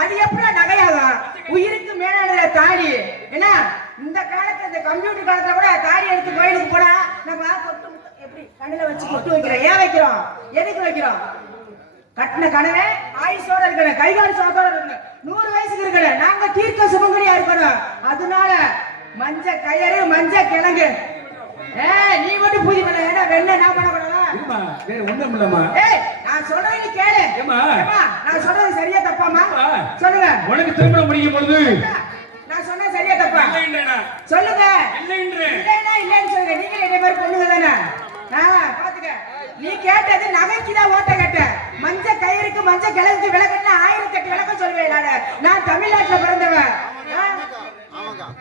அது எப்படி நகையாகும்? உயிருக்கு மேலான தாலி என்ன? இந்த காலத்துல இந்த கம்ப்யூட்டர் காலத்துல கூட தாலி எடுத்து கோயிலுக்கு போனா நம்ம கொட்டு எப்படி கண்ணுல வச்சு கொட்டு வைக்கிறோம்? ஏன் வைக்கிறோம்? எதுக்கு வைக்கிறோம்? கட்டின கனவே ஆயுசோட இருக்கணும் கைகால் சோதோட இருக்கணும். நூறு வயசுக்கு இருக்கணும். நாங்க தீர்க்க சுமங்கலியா இருக்கணும். அதனால மஞ்ச கயிறு மஞ்ச கிழங்கு. ஏ நீ மட்டும் பூஜை பண்ண ஏன்னா வெண்ண நான் பண்ணக்கூடாதா இருமா வேற ஒண்ணும் இல்லம்மா. ஏய் நான் சொல்றது நீ கேளு. நான் சொல்றது சரியா தப்பாமா? சொல்லுங்க. உனக்கு திருமணம் முடியும் பொழுது. நான் சொன்னது சரியா தப்பா? சொல்லுங்க. இல்லைன்றேன். இல்லைன்னா இல்லைன்னு சொல்லுங்க. நீங்க இதே மாதிரி பொண்ணுங்க தானே? ஆ, பாத்துக்க. நீ கேட்டது நகைக்கு தான் ஓட்ட கேட்ட? மஞ்ச கயிறுக்கு மஞ்ச கிழங்குக்கு விளக்கன்னா ஆயிரத்தி எட்டு விளக்கம் சொல்லுவேன் நானு. நான் தமிழ்நாட்டுல பிறந்தவன்?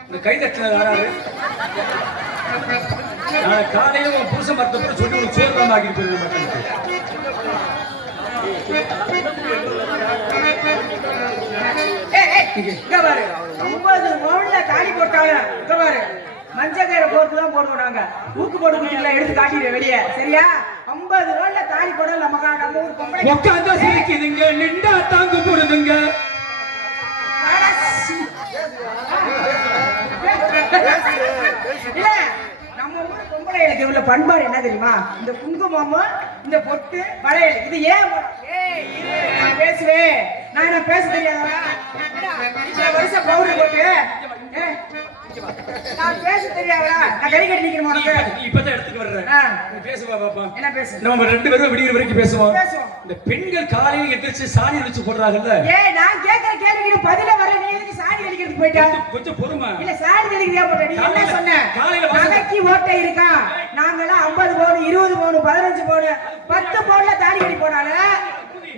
இந்த கை யாராரு? நாளை காலையில உன் புருஷன் மரத்தை சொல்லி ஒரு சோறு ஆகிட்டு போயிருந்த மக்களுக்கு ஏய், ஏய், இங்க பாரு. ஐம்பது பவுன்ல தாலி போட்டாலும் இங்க பாரு. மஞ்ச கயிறை போட்டு தான் போடுவோம் ஊக்கு போட்டு குட்டில எடுத்து காட்டிடுவேன் வெளியே. சரியா? ஐம்பது பவுன்ல தாலி போட நம்ம நம்ம ஊர் பொம்பளை. உட்காந்தா சிரிக்குதுங்க நின்றா தாங்க போடுதுங்க. இல்ல நம்ம ஊர் பொம்பளைகளுக்கு உள்ள பண்பாடு என்ன தெரியுமா? இந்த குங்குமமும் இந்த பொட்டு வளையல் இது ஏன் போடுறோம்? ஏய் இரு நான் பேசுவேன் நான் என்ன பேச இத்தனை வருஷம் பவுடர் போட்டு நான் பேச தெரியாதா நான் கறி கட்டி நிக்கிறேன் உனக்கு. இப்பதான் இடத்துக்கு வர்ற ஆ, நீ பேசுவா பாப்பா. என்ன பேசு நம்ம ரெண்டு பேரும் விடிகிற வரைக்கும் பேசுவோம். இந்த பெண்கள் காலையில எந்திரிச்சு சாணி அடிச்சு போடுறாங்கல்ல? ஏய் நான் கேக்குற கேள்விக்கு பதில வர நீ எதுக்கு சாணி அடிக்கிறதுக்கு போயிட்ட? கொஞ்சம் பொறுமை. இல்ல சாணி தெளிக்கிறதா போட்ட? நீ என்ன சொன்ன? காலையில நகைக்கு ஓட்டை இருக்கா? நாங்கெல்லாம் ஐம்பது பவுன் இருபது பவுன் பதினஞ்சு பவுன் பத்து பவுன்ல தாலி கட்டி போனால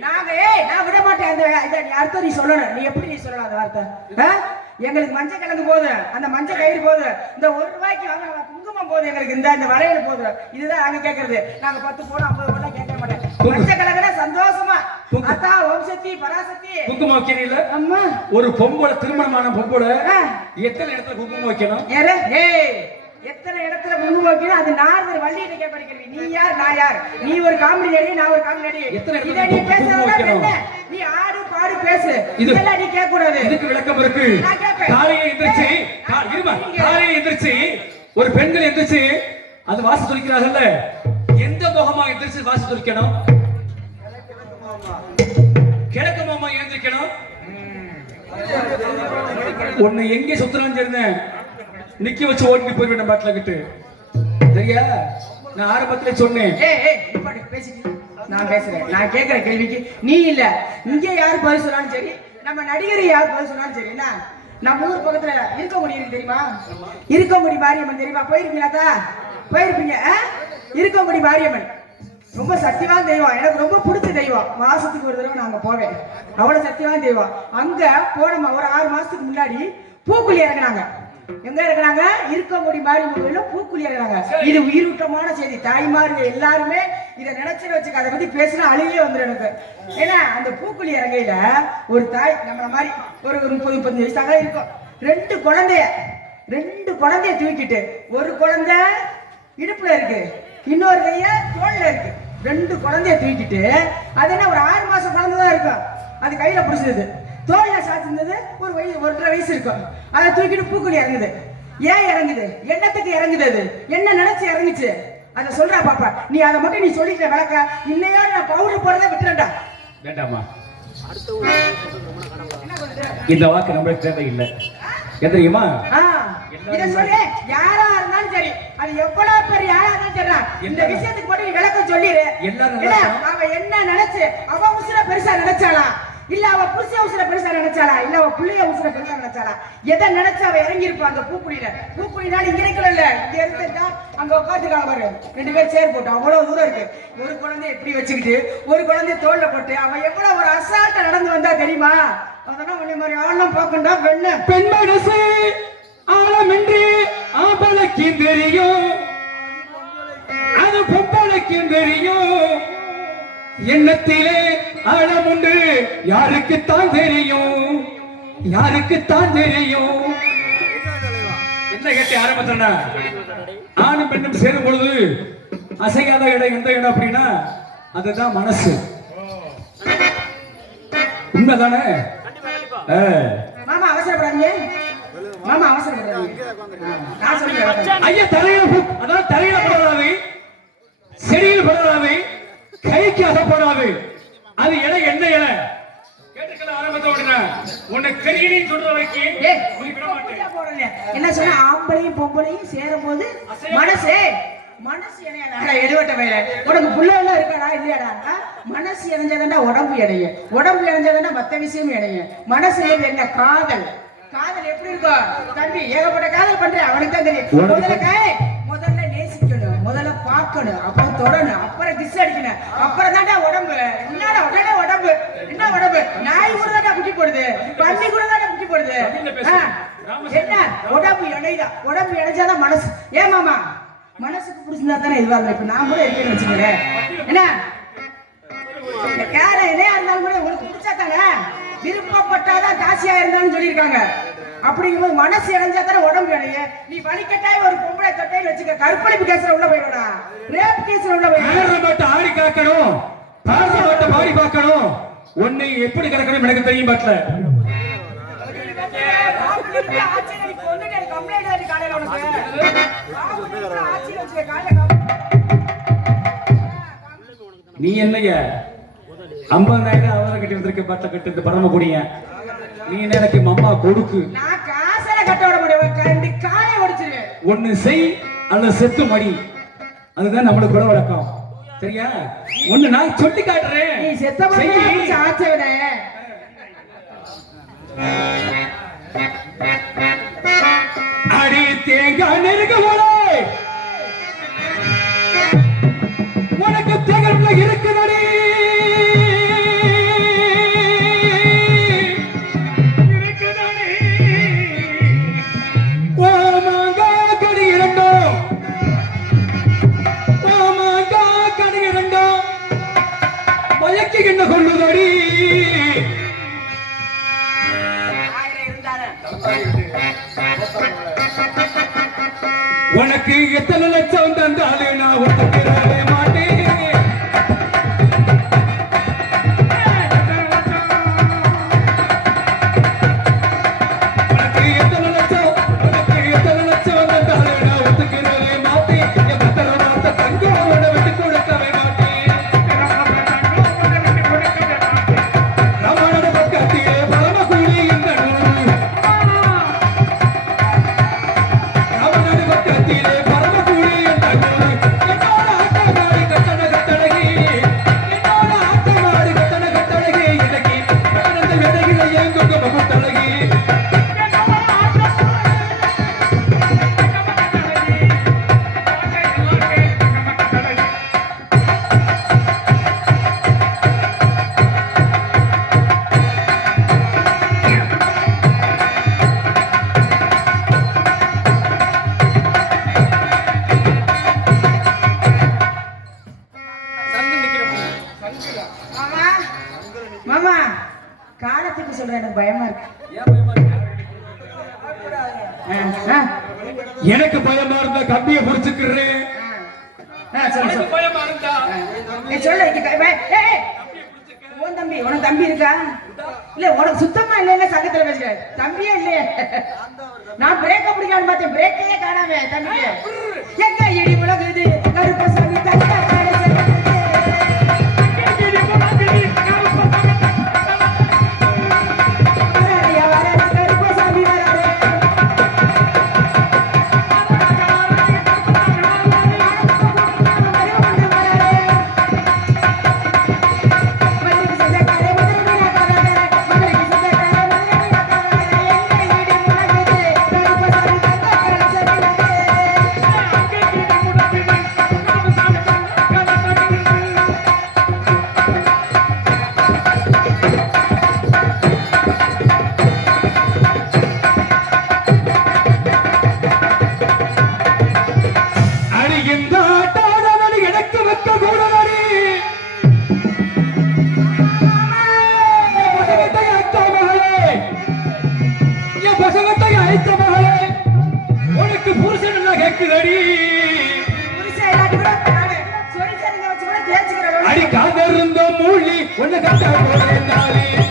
நாங்க ஏய் நான் விட மாட்டேன். அந்த இதை நீ அர்த்தம் நீ சொல்லணும். நீ எப்படி நீ சொல்லலாம் அந்த வார்த்தை? எங்களுக்கு மஞ்சள் கிழங்கு போகுது. அந்த மஞ்சள் கயிறு போகுது. இந்த ஒரு ரூபாய்க்கு வாங்க குங்குமம் போகுது எங்களுக்கு. இந்த இந்த வளையல் போகுது. இதுதான் நாங்க கேக்குறது. நாங்க பத்து பவுன் ஐம்பது பவுன் கேட்க மாட்டேன். மஞ்சள் கிழங்குனா சந்தோஷமா? அத்தா ஓம் சக்தி பராசக்தி. குங்குமம் வைக்கிறீங்கள அம்மா ஒரு பொம்பளை திருமணமான பொம்பளை. எத்தனை இடத்துல குங்குமம் வைக்கணும்? ஏய், எத்தனை இடத்துல முன்னு வைக்கணும் அது நாரதர் வள்ளியிட்ட கேள்வி நீ யார்? நான் யார்? நீ ஒரு காமெடி நடி நான் ஒரு காமெடி நடி இதை நீ குங்குமம் பேசுறதா வைக்கணும்? என்ன? நீ ஆடு பாடு பேசு. இது- இதெல்லாம் நீ கேட்க கூடாது இதுக்கு விளக்கம் இருக்கு. காலையில எந்திரிச்சு இருமா காலையில எந்திரிச்சு ஒரு பெண்கள் எந்திரிச்சு அது வாசி துளிக்கிறாங்கல்ல எந்த முகமா எந்திரிச்சு வாசி துளிக்கணும் கிழக்கு முகமா எழுந்திருக்கணும் ஒண்ணு எங்கே சுத்தணும் தெரிந்தேன் நிக்க வச்சு ஓட்டிட்டு போயிருவேன் பாட்டில கிட்டு சரியா? நான் ஆரம்பத்துல சொன்னேன். நான் பேசுறேன். நான் கேட்கிற கேள்விக்கு நீ இல்ல. இங்க யார் பதில் சொன்னாலும் சரி நம்ம நடிகர் யார் பதில் சொன்னாலும் சரி என்ன? நம்ம ஊர் பக்கத்துல இருக்க முடியும் தெரியுமா? இருக்கங்குடி மாரியம்மன் தெரியுமா? போயிருப்பீங்களாக்கா போயிருப்பீங்க இருக்க முடி மாரியம்மன். ரொம்ப சக்திவான் தெய்வம். எனக்கு ரொம்ப பிடிச்ச தெய்வம். மாசத்துக்கு ஒரு தடவை நாங்க போவேன். அவ்வளவு சக்திவான் தெய்வம். அங்க போனோம் ஒரு ஆறு மாசத்துக்கு முன்னாடி பூக்குழி இறங்குனாங்க. எங்க இறங்குனாங்க இருக்கங்குடி மாரியம்மன் கோயில்ல பூக்குழி இறங்குனாங்க இது உயிரூட்டமான செய்தி. தாய்மார்கள் எல்லாருமே இதை நினைச்சு வச்சுக்க அதை பத்தி பேசினா அழுகே வந்துடும் எனக்கு. ஏன்னா அந்த பூக்குழி இறங்கையில ஒரு தாய் நம்மள மாதிரி ஒரு ஒரு முப்பது முப்பத்தஞ்சு வயசாக இருக்கும். ரெண்டு குழந்தைய ரெண்டு குழந்தைய தூக்கிட்டு ஒரு குழந்தை இடுப்புல இருக்கு. இன்னொரு கைய தோல்ல இருக்கு. ரெண்டு குழந்தைய தூக்கிட்டு அது என்ன ஒரு ஆறு மாசம் குழந்தை தான் இருக்கும். அது கையில பிடிச்சது. தோல்ல சாத்திருந்தது ஒரு வயசு ஒன்றரை வயசு இருக்கும். அதை தூக்கிட்டு பூக்குழி இறங்குது. ஏன் இறங்குது? என்னத்துக்கு இறங்குது அது? என்ன நினைச்சு இறங்குச்சு? அதை சொல்றா பாப்பா. நீ அதை மட்டும் நீ சொல்லிக்கிற விளக்க இன்னையோட நான் பவுடர் போறதை விட்டுறேன்டா. வேண்டாமா இந்த வாக்கு நம்மளுக்கு தேவையில்லை. எது தெரியுமா? ஆ, இத சொல்லு. யாரா இருந்தாலும் சரி. அது எவ்வளவு பெரிய யாரா இருந்தாலும் சரி. இந்த. விஷயத்துக்கு மட்டும் நீ விளக்கம் சொல்லிடு எல்லாரும் இல்ல, நல்லா அவ என்ன நினைச்சு அவ உசுர பெருசா நினைச்சாளா? இல்ல அவ புருஷ உசுர பெருசா நினைச்சாளா? இல்ல அவ புள்ளைய உசுர பெருசா நினைச்சாளா? எதை நினைச்சு அவ இறங்கி இருப்பாங்க அந்த பூக்குழியில? பூக்குழினால இங்க இருக்கல இல்ல இங்க இருந்துட்டா அங்க உட்காந்துருக்காங்க பாரு. ரெண்டு பேர் சேர் போட்டோம். அவ்வளவு தூரம் இருக்கு. ஒரு குழந்தை எப்படி வச்சுக்கிட்டு ஒரு குழந்தை தோல்ல போட்டு அவன் எவ்வளவு ஒரு அசால்ட்டா நடந்து வந்தா தெரியுமா? அதெல்லாம் உன்னை மாதிரி ஆளும் பார்க்கண்டா வெண்ண பெண் மனசு ஆழமின்றி ஆம்பளைக்கு தெரியும். அது பொம்பளைக்கு தெரியும். எண்ணத்திலே ஆழம் உண்டு யாருக்குத்தான் தெரியும்? யாருக்குத்தான் தெரியும்? என்ன கேட்டு ஆரம்பத்தனா ஆணும் பெண்ணும் சேரும் பொழுது அசையாத இடம் எந்த இடம் அப்படின்னா அதுதான் மனசு. உண்மைதானே. மாமா அவசரப்படாதீங்க. மாமா அவசரப்படாதீங்க. ஐயா தரையில பு- அது இலை என்ன இலை கேட்டுக்கல ஆரம்பத்தை உன்னை சொல்ற வரைக்கும்? என்ன சொன்ன ஆம்பளையும் பொம்பளையும் சேரும் போது மனசே மனசு எடுவட்ட பையல உனக்கு புள்ள எல்லாம் இருக்காடா இல்லையாடா? மனசு இணைஞ்சதுன்னா உடம்பு இணைய. உடம்பு இணைஞ்சதுன்னா மத்த விஷயம் இணைய. மனசு என்ன? காதல். காதல் எப்படி இருக்கும்? தம்பி ஏகப்பட்ட காதல் பண்றேன் அவனுக்கு தான் தெரியும். பார்க்கணும் அப்புறம் தொடணும். அப்புறம் கிஸ் அடிக்கணும். அப்புறம் தான்டா உடம்பு. என்னடா உடனே உடம்பு. என்ன உடம்பு? நாய் கூட தான்டா குட்டி போடுது. பன்னி கூட தான்டா குட்டி போடுது. என்ன? உடம்பு இணைதா? உடம்பு இணைஞ்சாதான் மனசு. ஏன் மாமா? மனசுக்கு பிடிச்சிருந்தா தானே இதுவா இருக்கும் இப்ப நான் கூட இருக்கேன்னு வச்சுக்கிறேன் என்ன? கேர இணையா இருந்தாலும் கூட உனக்கு பிடிச்சா தானே விருப்பப்பட்டாதான் காசியா இருந்தாலும் சொல்லியிருக்காங்க. அப்படிங்கும்போது மனசு இணைஞ்சா தானே உடம்பு இணைய நீ வலிக்கட்டாய் ஒரு பொம்பளை தொட்டையில் வச்சுக்க கற்பழிப்பு கேஸ்ல உள்ள போயிடுடா. ரேப் கேஸ்ல உள்ள போயிடும் அலற ஆடி காக்கணும். பாடுற மாட்ட பாடி பார்க்கணும். உன்னை எப்படி கிடக்கணும் எனக்கு தெரியும் பட்ல. நீ என்னய்ய ஐம்பதாயிரம் அவரை கட்டி வந்திருக்க பட்ல கட்டு இந்த கூடிய நீ எனக்கு மம்மா கொடுக்கு? நான் காசல கட்ட விட முடியும் ரெண்டு காலை ஒடிச்சிருவேன். ஒண்ணு செய் அல்லது செத்து மடி. அதுதான் நம்மளுக்கு குல வழக்கம். சரியா? ஒண்ணு நான் சொல்லி காட்டுறேன். நீ செத்த செய். ஆச்சவன அடி தேங்காய் நெருங்க போலே. உனக்கு இருக்குதடி இருக்குதடி. உனக்கு எத்தனை லட்சம் தந்தாலே நான் ஒத்துக்கிறவே உனக்கு இல்லையே. நான் பிரேக்க பிடிக்கலான்னு பார்த்தேன். பிரேக்கையே காணாம தம்பிக்கு எங்க இடி முழங்குது கருப்பசாமி ஒன்னு மூலி உன்னை கட்ட போறேன்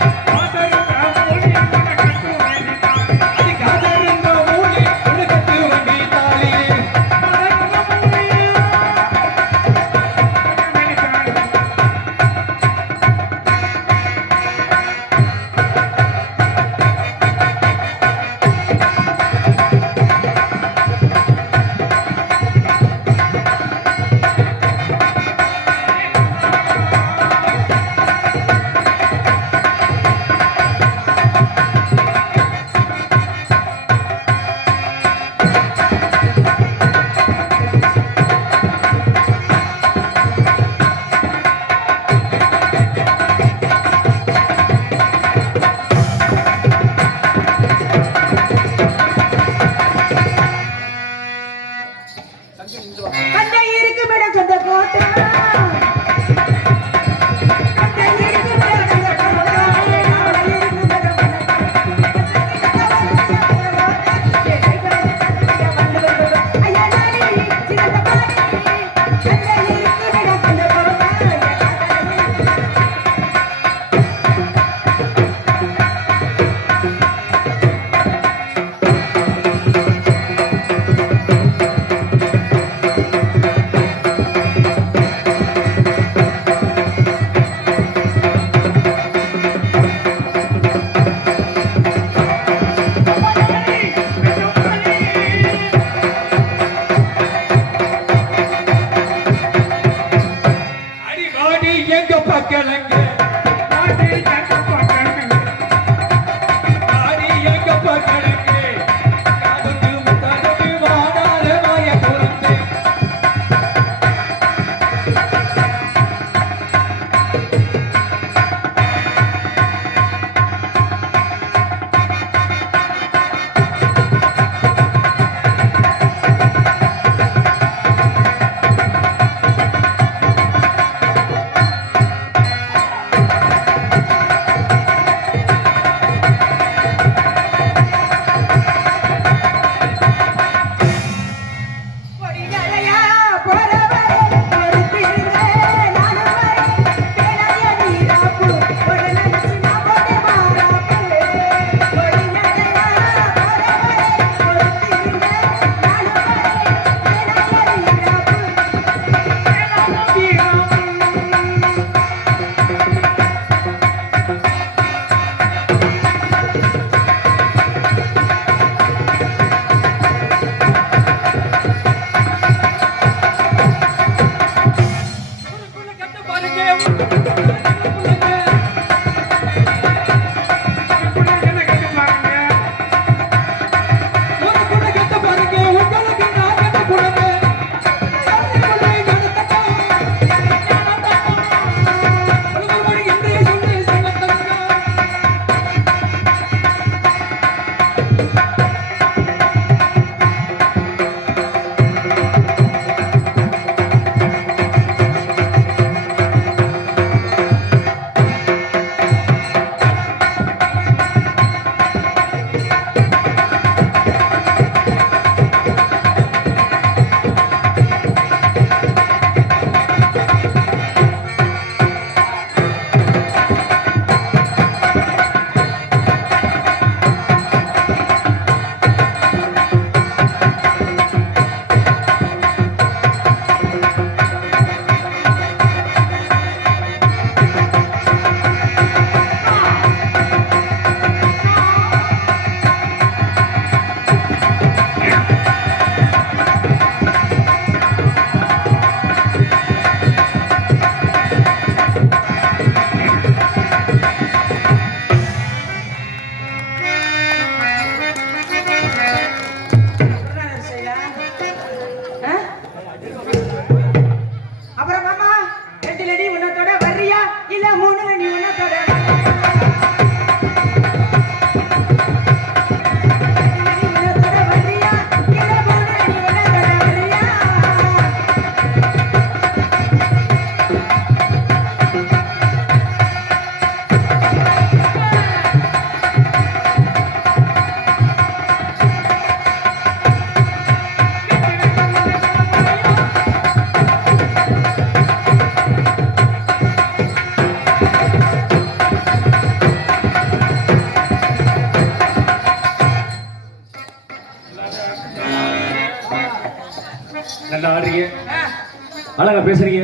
அழகா பேசுறீங்க.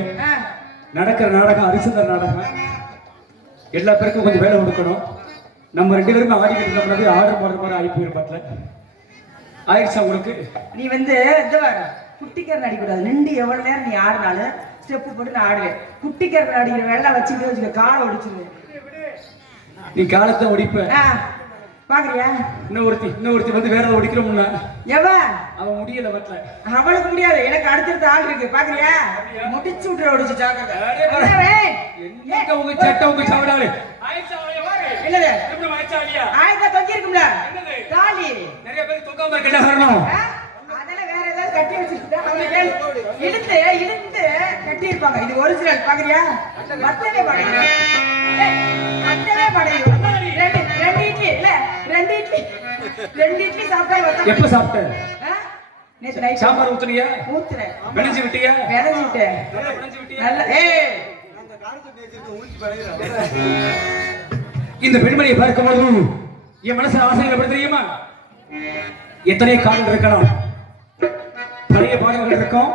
நடக்கிற நாடகம் அரிசந்தர் நாடகம். எல்லா பேருக்கும் கொஞ்சம் வேலை கொடுக்கணும். நம்ம ரெண்டு பேருமே ஆடிக்கிட்டு இருந்த பிறகு ஆர்டர் போடுற மாதிரி ஆகி போயிரும் பாட்டில் ஆயிடுச்சா உங்களுக்கு? நீ வந்து இந்த வர குட்டிக்கர் நடிக்கூடாது நின்று எவ்வளவு நேரம் நீ ஆடினாலும் ஸ்டெப்பு போட்டு நான் ஆடுவேன். குட்டிக்கர் நடிக்கிற வேலை வச்சுட்டு வச்சுக்க காலை ஒடிச்சிருவேன். நீ காலத்தை ஒடிப்ப. பாக்குறியா? இன்னொருத்தி இன்னொருத்தி வந்து வேற ஒடிக்கிறோம்னா எவன் அவன் முடியல வரல. அவளுக்கு முடியாது. எனக்கு அடுத்தடுத்த ஆள் இருக்கு. பாக்குறியா? முடிச்சு விட்டுற ஒடிச்சு ஜாக்கிரதை. உங்க சட்டை உங்க சவடாலு என்னது? ஆயத்தா தொங்கி இருக்கும்ல என்னது? தாலி. நிறைய பேர் தூக்காம இருக்க என்ன காரணம்? ஆ? அதெல்லாம் வேற ஏதாவது கட்டி வச்சிருக்கா. இழுத்து இழுத்து கட்டி இருப்பாங்க இது ஒரிஜினல் பாக்குறியா? மத்தவே படையும் மத்தவே படையும் ரெண்டு இட்லி இல்ல ரெண்டு இட்லி. ரெண்டு இட்லி சாப்பிட்டா எப்ப சாப்பிட்ட? நேத்து நைட் சாம்பார் ஊத்துனியா? ஊத்துறேன் விளைஞ்சு விட்டியா? விளைஞ்சு விட்டேன் நல்லா ஏய்! இந்த பெண்மணியை பார்க்கும்போது என் மனசு ஆசைகள் எப்படி தெரியுமா? எத்தனை காதல் இருக்கலாம்? பழைய பாடல்கள் இருக்கும்.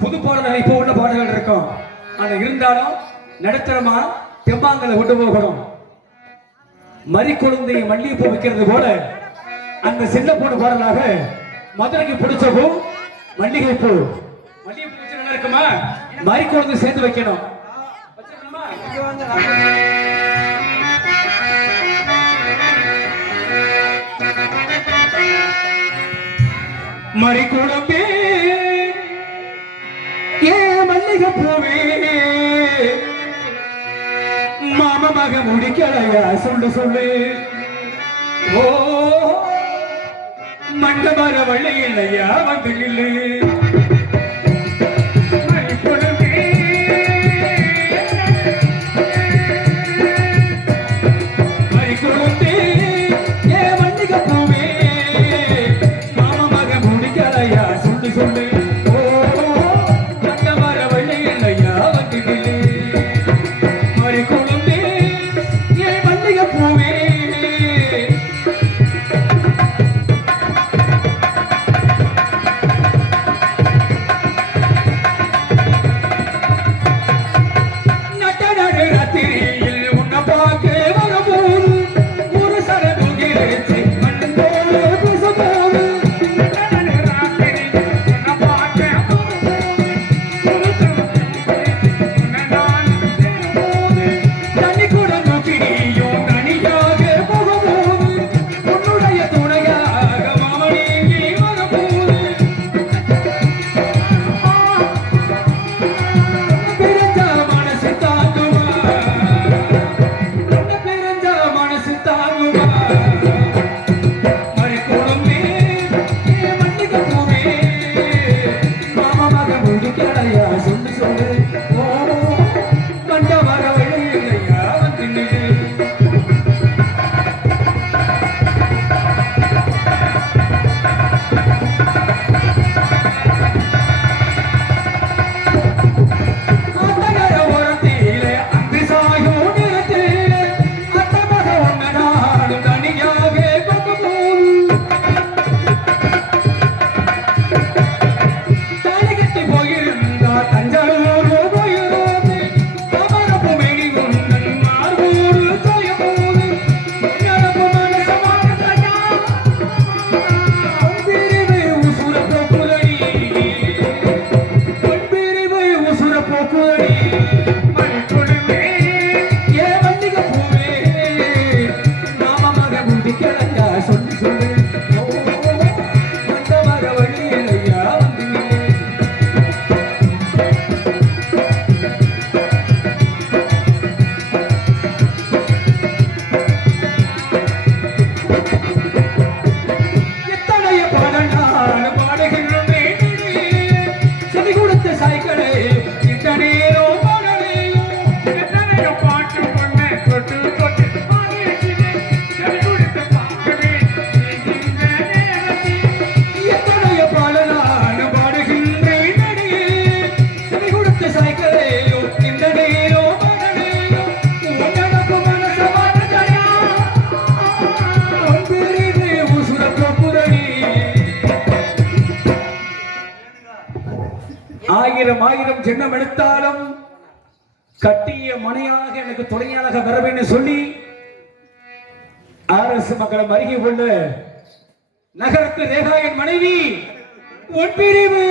புது பாடல்கள் இப்போ உள்ள பாடல்கள் இருக்கும். ஆனா இருந்தாலும் நடுத்தரமா தெம்மாங்களை கொண்டு போகணும். மறி குழந்தையை மல்லிகைப்பூ வைக்கிறது போல அந்த சின்ன பொண்ணு பாடலாக மதுரைக்கு பிடிச்ச பூ மல்லிகைப்பூ பூ வச்சு நல்லா இருக்குமா? மறி குழந்தை சேர்த்து வைக்கணும். வச்சிருக்கணுமா? மறிக்குழம்பே ஏ மல்லிகை பூவே மாம மக முடிக்கலையா? சொல்லு சொல்லு. ஓ மண்ட வழி இல்லையா வந்து இல்லை ஆயிரம் ஆயிரம் ஜென்மம் எடுத்தாலும் கட்டிய மனையாக எனக்கு துணையாளாக வரவேன்னு சொல்லி அரசு மக்களை அருகே உள்ள நகரத்து ரேகாயன் மனைவி உன் பிரிவு.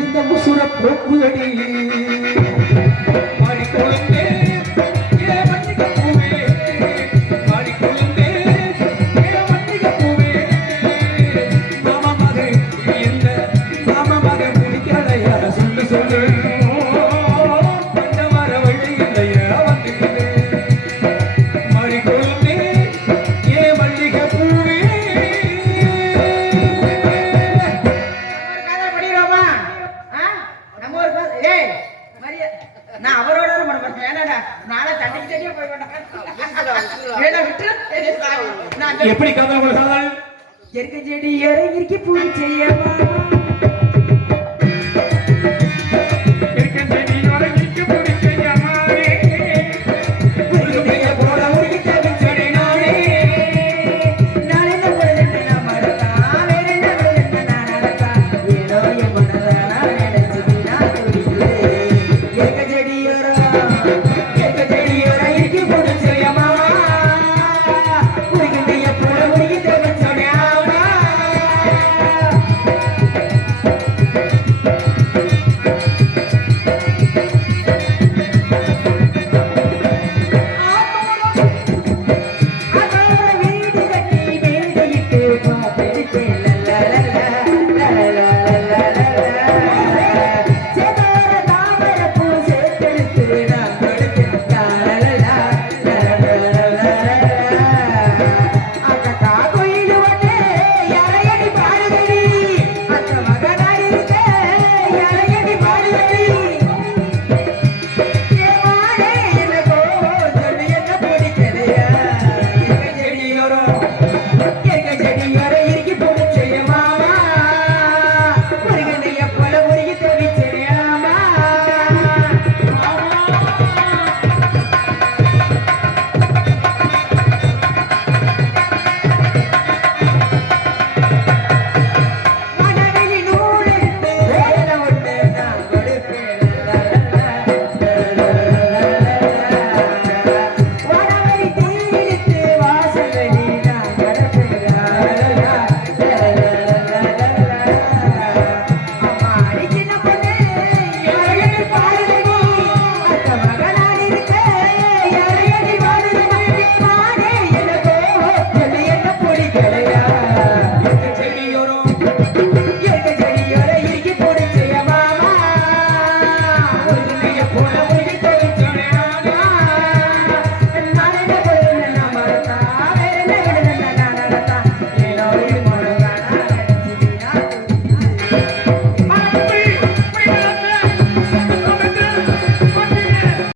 இந்த முசுர போக்குவடி. மணி கொடுத்தேன்